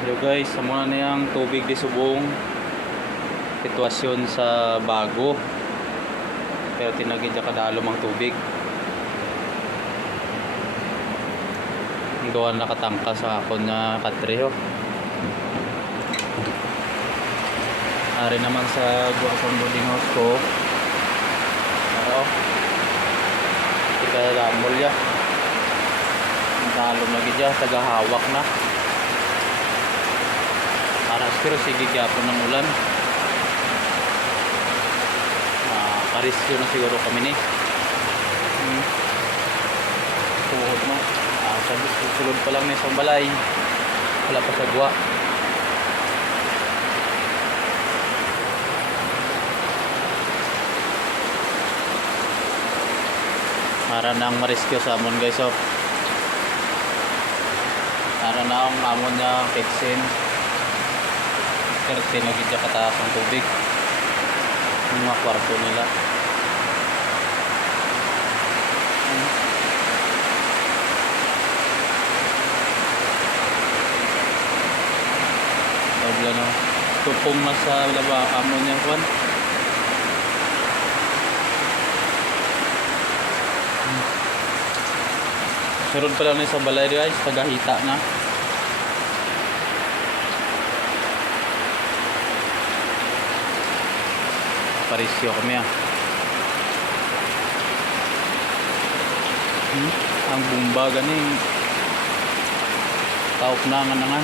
Hello guys, muna na yung tubig di subong sitwasyon sa bago pero tinagid na kadalo mang tubig gawa nakatangka sa akon na katreho ari naman sa guwasang boarding house ko tika ya talong lagi dyan tagahawak na aras pero sige gyapon ng ulan karisyo na siguro kami ni tuhod mo sulod pa lang na isang balay wala pa sagwa para nang ma-rescue sa amon guys para na ang amon niya fixin pero tinagid niya kataas ng tubig yung mga kwarto nila wala na tupong na sa laba amon niya kwan meron pa lang na isang balay guys tagahita na parisyo kami ang bumba ganing taop na nga